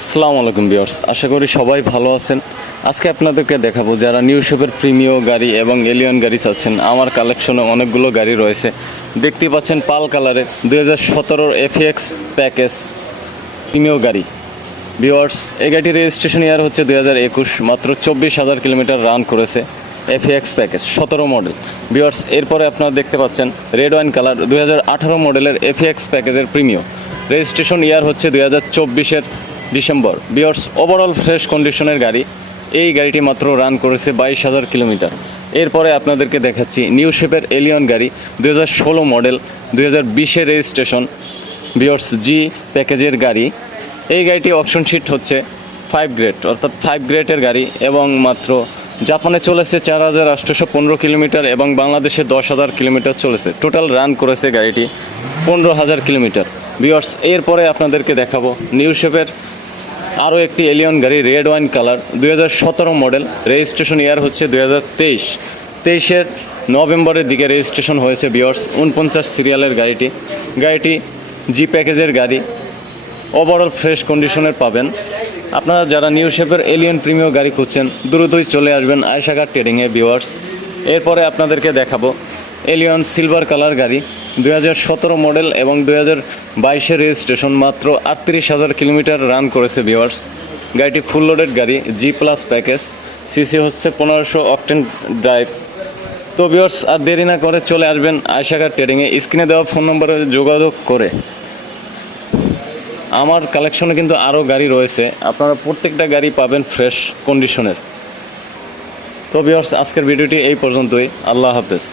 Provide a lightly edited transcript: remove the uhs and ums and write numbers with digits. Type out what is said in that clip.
আসসালামু আলাইকুম ভিউয়ার্স, আশা করি সবাই ভালো আছেন। আজকে আপনাদেরকে দেখাবো যারা নিউ শেপের প্রিমিয় গাড়ি এবং এলিয়ন গাড়ি চাচ্ছেন। আমার কালেকশনে অনেকগুলো গাড়ি রয়েছে। দেখতে পাচ্ছেন পাল কালারের 2017 এফএক্স প্যাকেজ প্রিমিয় গাড়ি। ভিউয়ার্স, এই গাড়িটির রেজিস্ট্রেশন ইয়ার হচ্ছে 2021, মাত্র 24,000 কিলোমিটার রান করেছে। FX package 17 model. ভিউয়ার্স, এরপরে আপনারা দেখতে পাচ্ছেন রেড ওয়াইন কালার 2018 মডেলের এফএক্স প্যাকেজের প্রিমিয়। রেজিস্ট্রেশন ইয়ার হচ্ছে 2024-এর ডিসেম্বর। ভিউয়ার্স, ওভারঅল ফ্রেশ কন্ডিশনের গাড়ি। এই গাড়িটি মাত্র রান করেছে 22,000 কিলোমিটার। এরপরে আপনাদেরকে দেখাচ্ছি নিউ শেপের এলিয়ন গাড়ি 2016 মডেল 2020-এর রেজিস্ট্রেশন। ভিউয়ার্স, জি প্যাকেজের গাড়ি। এই গাড়িটি অপশন শিট হচ্ছে 5 গ্রেড, অর্থাৎ 5 গ্রেডের গাড়ি এবং মাত্র জাপানে চলেছে 4,815 কিলোমিটার এবং বাংলাদেশে 10,000 কিলোমিটার চলেছে। টোটাল রান করেছে গাড়িটি 15,000 কিলোমিটার। ভিউয়ার্স, এরপরে আপনাদেরকে দেখাবো নিউ শেপের আরও একটি এলিয়ন গাড়ি red wine colour 2017 model. Registration ইয়ার হচ্ছে 2023। 23-এর নভেম্বরের দিকে রেজিস্ট্রেশন হয়েছে। ভিউয়ার্স, 49 সিরিয়ালের গাড়িটি জি প্যাকেজের গাড়ি। ওভারঅল ফ্রেশ কন্ডিশনের পাবেন। আপনারা যারা নিউ শেপের এলিয়ন প্রিমিয়ার গাড়ি খুঁজছেন দ্রুতই চলে আসবেন আয়েশা কার ট্রেডিংয়ে। ভিউয়ার্স, এরপরে আপনাদেরকে দেখাবো এলিয়ন সিলভার কালার গাড়ি 2017 মডেল এবং 2022-এর রেজিস্ট্রেশন। মাত্র 38,000 কিলোমিটার রান করেছে। ভিউয়ার্স, গাড়িটি ফুল লোডেড গাড়ি, জি প্লাস প্যাকেজ, সিসি হচ্ছে 1500 অকটেন ড্রাইভ। তো ভিউয়ার্স, আর দেরি না করে চলে আসবেন আয়েশা কার ট্রেডিংয়ে। স্ক্রিনে দেওয়া ফোন নম্বরে যোগাযোগ করে। আমার কালেকশনে কিন্তু আরও গাড়ি রয়েছে, আপনারা প্রত্যেকটা গাড়ি পাবেন ফ্রেশ কন্ডিশনের। তো ভিউয়ার্স, আজকের ভিডিওটি এই পর্যন্তই। আল্লাহ হাফেজ।